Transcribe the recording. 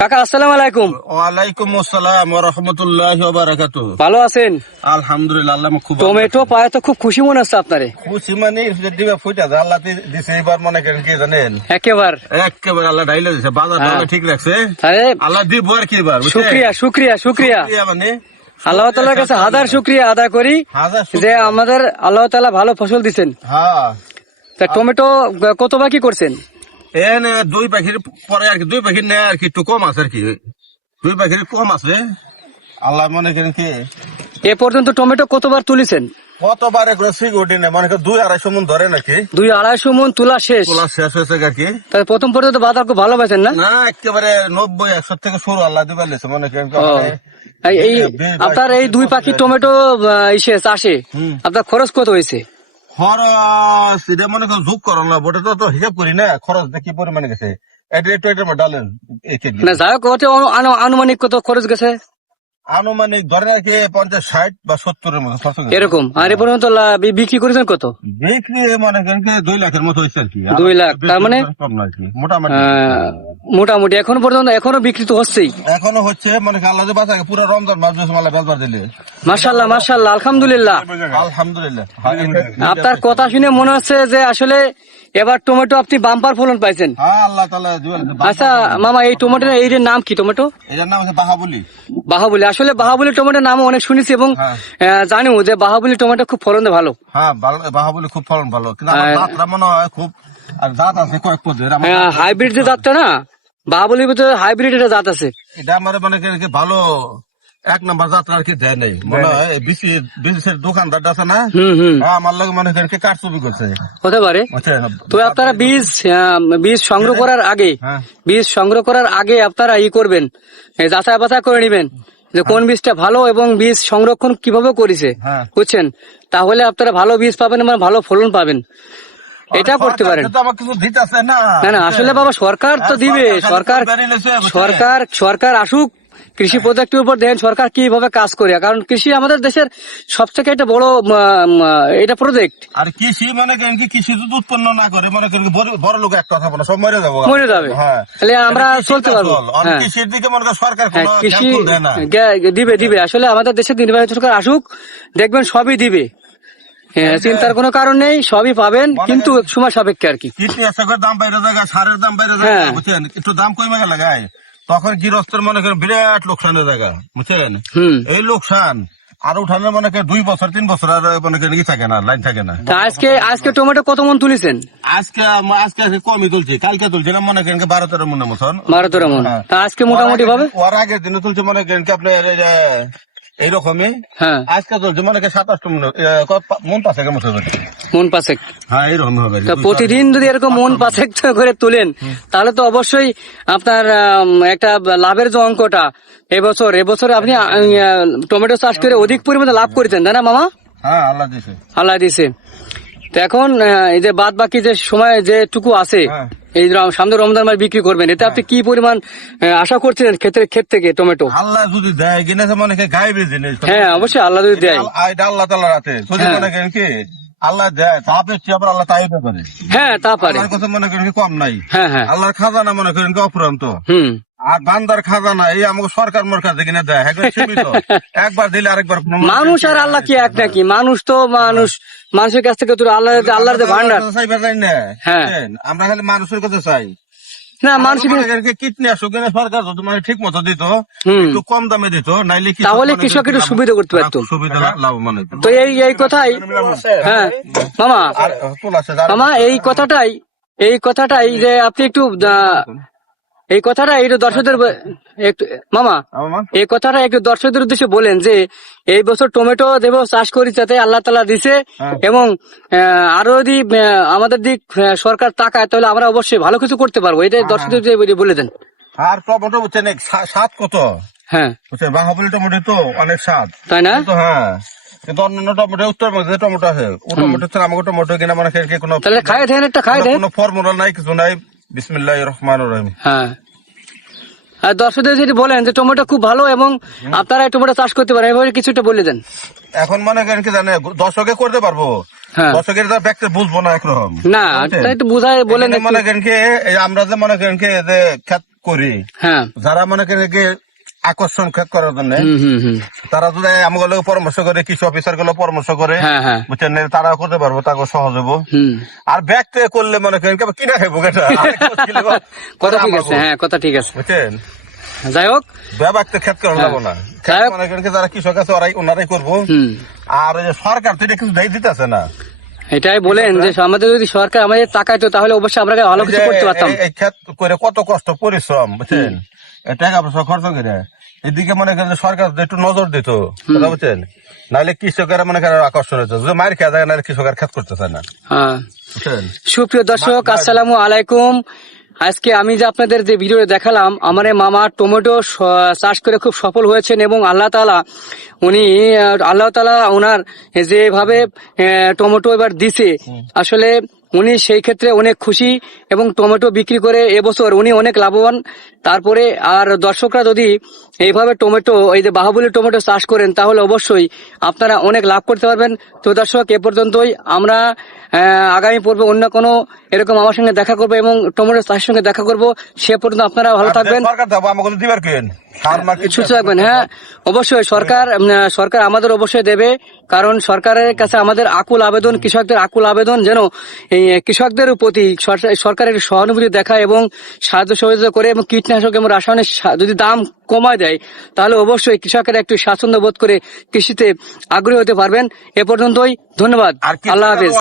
কাকা আসসালামু আলাইকুম। ওয়ালাইকুম আসসালাম ওয়া রাহমাতুল্লাহি ওয়া বারাকাতুহু। ভালো আছেন? আলহামদুলিল্লাহ, আল্লাহ খুব ভালো টমেটো আছি। পায়ে তো খুব খুশি মনে হচ্ছে আপনারে। খুশি মানে দিবা ফুটা যায়, আল্লাহ দিছে এবার মনে করেন কি জানেন, একেবারে একেবারে আল্লাহ ডাইলে দিছে, বাজার টাকা ঠিক রাখছে, আরে আল্লাহ দিব আর কি এবার, বুঝছেন? শুকরিয়া শুকরিয়া শুকরিয়া শুকরিয়া মানে আল্লাহ তাআলার কাছে হাজার শুকরিয়া আদায় করি হাজার যে শুকরিয়া। আমাদের আল্লাহ তাআলা ভালো ফসল দিচ্ছেন। হ্যাঁ, তা টমেটো কত বাকি করছেন? এনে দুই পাখির পরে আর কি, দুই পাখির নেয় আর কি, একটু কম আছে আর কি, দুই পাখির কম আছে। আল্লাহ মনে করেন কি এ পর্যন্ত টমেটো কতবার তুলেছেন? কতবার এগুলো সিকিউরিটি নেই, মনে করেন 2-250 মন ধরে নাকি, 200-250 মন তোলা শেষ। তোলা শেষ হয়েছে আর কি। তাই প্রথম পর্যন্ত বাজার খুব ভালো পাইছেন না? না, একেবারে 90-100 থেকে শুরু, আল্লাহ দিবার লেছে মনে করেন কি ও, ওখানে এই আপনার এই 2 পাখি টমেটো ইসে চাষে আপনার খরচ কত হয়েছে? খরচ এটা মনে করেন যোগ করো না, বটে তো হিসাব করি না, খরচ কি পরিমাণে গেছে এটা একটু এটার মধ্যে ডালেন এই কেজি। না যাই হোক ওতে আনুমানিক কত খরচ গেছে? আনুমানিক ধরেন আর কি 50-60 বা 70 এর মতো খরচ গেছে। এরকম। আর এ পর্যন্ত বিক্রি করেছেন কত? বিক্রি মনে করেন কি 2 লাখের মতো হয়েছে আর কি। 2 লাখ, তার মানে কম না আর কি, মোটামুটি মোটামুটি এখন পর্যন্ত এখনো বিক্রি তো হচ্ছেই। এখনো হচ্ছে, মানে কি আল্লাহ যে বাঁচাকে পুরো রমজান মাস বেশ মালা বেচবার দিলে। মাশাআল্লাহ মাশাআল্লাহ, আলহামদুলিল্লাহ। আলহামদুলিল্লাহ। আপনার কথা শুনে মনে হচ্ছে যে আসলে এবার টমেটো আপনি বাম্পার ফলন পাইছেন। হ্যাঁ, আল্লাহ তাআলা দিবেন। আচ্ছা মামা, এই টমেটো এই যে নাম কি টমেটো? এটার নাম হচ্ছে বাহাবলি। বাহাবলি। আসলে বাহাবলি টমেটোর নাম অনেক শুনেছি এবং জানিও যে বাহাবলি টমেটো খুব ফলন ভালো। হ্যাঁ, বাহাবলি খুব ফলন ভালো, কিন্তু আমার দাঁতরা মনে হয় খুব, আর দাঁত আছে কয়েক পদের। হাইব্রিড যে জাতটা না, বাহাবলির ভিতরে হাইব্রিড একটা জাত আছে, এটা আমার মানে কি ভালো 1 নম্বর যাত্রা আর কি দেয় নাই মনে হয়। বিশের দোকানদার আছে না, আমার লাগে মনে করেন কি কারচুপি করছে, হতে পারে। তো আপনারা বীজ সংগ্রহ করার আগে, বীজ সংগ্রহ করার আগে আপনারা করবেন, যাচাই বাছাই করে নেবেন যে কোন বীজটা ভালো এবং বীজ সংরক্ষণ কিভাবে করেছে, বুঝছেন? তাহলে আপনারা ভালো বীজ পাবেন এবং ভালো ফলন পাবেন। এটা করতে পারেন। না না, আসলে বাবা সরকার তো দিবে, সরকার আসুক, কৃষি প্রজেক্টের উপর দেন সরকার কিভাবে কাজ করে, কারণ কৃষি আমাদের দেশের সবথেকে একটা বড় এটা প্রজেক্ট। আর কৃষি মনে করেন কি, কৃষি যদি উৎপন্ন না করে মনে করেন বড় লোক একটা কথা বলে সব মরে যাবে। তাহলে আমরা চলতে পারবো। কৃষির দিকে মনে করেন সরকার কৃষি দিবে। আসলে আমাদের দেশের নির্বাচিত সরকার আসুক, দেখবেন সবই দিবে। হ্যাঁ, চিন্তার কোনো কারণ নেই, সবই পাবেন, কিন্তু সময় সাপেক্ষে আর কি। কীটনাশকের দাম বাইরে জায়গা, সারের দাম বাইরে জায়গা, বুঝছেন? একটু দাম কমে গেলে লাগায় তখন গৃহস্থের মনে করেন বিরাট লোকসানের জায়গা, বুঝছেন? এই লোকসান আর উঠানোর মনে করেন 2 বছর 3 বছর আর মনে করেন কি থাকে না, লাইন থাকে না। আজকে টমেটো কত মন তুলেছেন? আজকে কমই তুলছি, কালকে তুলছিলাম মনে করেন 12-13 মনের মতন। 12-13 মন। তা আজকে মোটামুটি ভাবে ওর আগের দিনে তুলছি মনে করেন কি আপনার এইরকমই। আজকে তুলছি মনে করেন 27 মন 5 মতো হবে। মন 5? হ্যাঁ, এরকম হবে। প্রতিদিন যদি এরকম মন 5 করে তোলেন তাহলে তো অবশ্যই আপনার একটা লাভের যে অঙ্কটা, এবছর আপনি টমেটো চাষ করে অধিক পরিমাণে লাভ করেছেন, তাই না মামা? হ্যাঁ, আল্লাহ দিছে। তো এখন এই যে বাদ বাকি যে সময় যেটুকু আছে, এই সামনে রমজান মাস বিক্রি করবেন, এতে আপনি কি পরিমাণ আশা করছিলেন ক্ষেত থেকে টমেটো? আল্লাহ যদি দেয় কিনা মনে হয় গাইবে জিনিস। হ্যাঁ, অবশ্যই আল্লাহ যদি দেয়, আল্লাহ তাআলার হাতে। যদি মনে করেন কি আল্লাহ দেয় তা পেয়েছি, আবার আল্লাহ তাই পারে। হ্যাঁ, তা পারে। আমার কথা মনে করেন কম নাই। হ্যাঁ, আল্লাহর খাজানা মনে করেন কি অফুরন্ত। আর বান্দার খাজানা এই আমাকে সরকার মরকার দেখে না দেয়, একবার দিলে আরেকবার। মানুষ আর আল্লাহ কি এক নাকি? মানুষ তো মানুষের কাছ থেকে আল্লাহর যে ভান্ডার। হ্যাঁ, আমরা খালি মানুষের কথা চাই না, মানুষের কীটনাশক সরকার মানে ঠিক মতো দিত, একটু কম দামে দিত, নাইলে তাহলে কৃষক একটু সুবিধা করতে পারতো, সুবিধা লাভবান হতো। তো এই কথাই। হ্যাঁ মামা, এই কথাটাই যে আপনি একটু এই কথাটা একটু দর্শকদের একটু মামা, এই কথাটা একটু দর্শকদের উদ্দেশ্যে বলেন যে এই বছর টমেটো দেব চাষ করি যাতে আল্লাহ তাআলা দিছে, এবং আরো যদি আমাদের দিক সরকার তাকায় তাহলে আমরা অবশ্যই ভালো কিছু করতে পারবো, এটা দর্শকদের বলে দেন। আর টমেটো বুঝছেন স্বাদ কত? হ্যাঁ, বুঝছেন, বাহাবলি টমেটো তো অনেক স্বাদ, তাই না? হ্যাঁ, কিন্তু অন্যান্য টমেটো উত্তর মধ্যে টমেটো আছে, ও টমেটো ছাড়া আমাকে টমেটো কিনা মানে কোনো কোনো ফর্মুলা নাই, কিছু নাই। বিসমিল্লাহির রহমানির রহিম। হ্যাঁ, আর দর্শকদের যদি বলেন যে টমেটো খুব ভালো এবং আপনারা টমেটো চাষ করতে পারেন, এভাবে কিছুটা বলে দেন। এখন মনে করেন কি জানে, দর্শকে করতে পারবো, দর্শকের ব্যক্তি বুঝবো না একরকম, না একটু বুঝায় বলেন। মনে করেন কি আমরা যে মনে করেন কি যে করি, হ্যাঁ, যারা মনে করে আকর্ষণ করার জন্য তারা যদি আমাকে পরামর্শ করে, কৃষি অফিসার গুলো পরামর্শ করে, বুঝছেন, তারা করতে পারবো, তাকে সহজ হবো। আর ব্যাগ থেকে করলে মনে করেন কিনা খাইবো কথা ঠিক আছে, হ্যাঁ কথা ঠিক আছে, বুঝছেন। যাই হোক, ব্যাগ তো খেত করা যাবো না, মনে করেন যারা কৃষক আছে ওনারাই করবো। আর সরকার তো এটা কিছু দায়ী দিতেছে না। এটাই বলেন যে আমাদের যদি সরকার আমাদের তাকাইতো তাহলে অবশ্যই আমরা ভালো কিছু করতে পারতাম। এই ক্ষেত করে কত কষ্ট পরিশ্রম, বুঝছেন, টাকা পয়সা খরচ করে, এদিকে মনে করেন সরকার একটু নজর দিত, কথা বুঝছেন, নাহলে কৃষকেরা মনে করেন আকর্ষণ হচ্ছে, যদি মায়ের খেয়া যায় নাহলে কৃষকের খেত করতেছে না। সুপ্রিয় দর্শক, আসসালামু আলাইকুম। আজকে আমি যে আপনাদের যে ভিডিও দেখালাম, আমার মামা টমেটো চাষ করে খুব সফল হয়েছেন এবং আল্লাহ তাআলা ওনার যেভাবে টমেটো এবার দিছে, আসলে উনি সেই ক্ষেত্রে অনেক খুশি এবং টমেটো বিক্রি করে এবছর উনি অনেক লাভবান। তারপরে আর দর্শকরা যদি এইভাবে টমেটো, এই যে বাহুবলী টমেটো চাষ করেন, তাহলে অবশ্যই আপনারা অনেক লাভ করতে পারবেন। তো দর্শক, এ পর্যন্তই। আমরা আগামী পর্বে অন্য কোনো এরকম আমার সঙ্গে দেখা করবো এবং টমেটো চাষের সঙ্গে দেখা করবো। সে পর্যন্ত আপনারা ভালো থাকবেন, সুস্থ থাকবেন। হ্যাঁ, অবশ্যই সরকার আমাদের অবশ্যই দেবে, কারণ সরকারের কাছে আমাদের আকুল আবেদন, কৃষকদের আকুল আবেদন যেন এই কৃষকদের প্রতি সরকারের সহানুভূতি দেখায় এবং সাহায্য সহযোগিতা করে, এবং কীটনাশক এবং রাসায়নিক যদি দাম কমায় দেয়, তাহলে অবশ্যই কৃষকেরা একটু স্বাচ্ছন্দ্য বোধ করে কৃষিতে আগ্রহী হতে পারবেন। এ পর্যন্তই, ধন্যবাদ, আল্লাহ হাফেজ।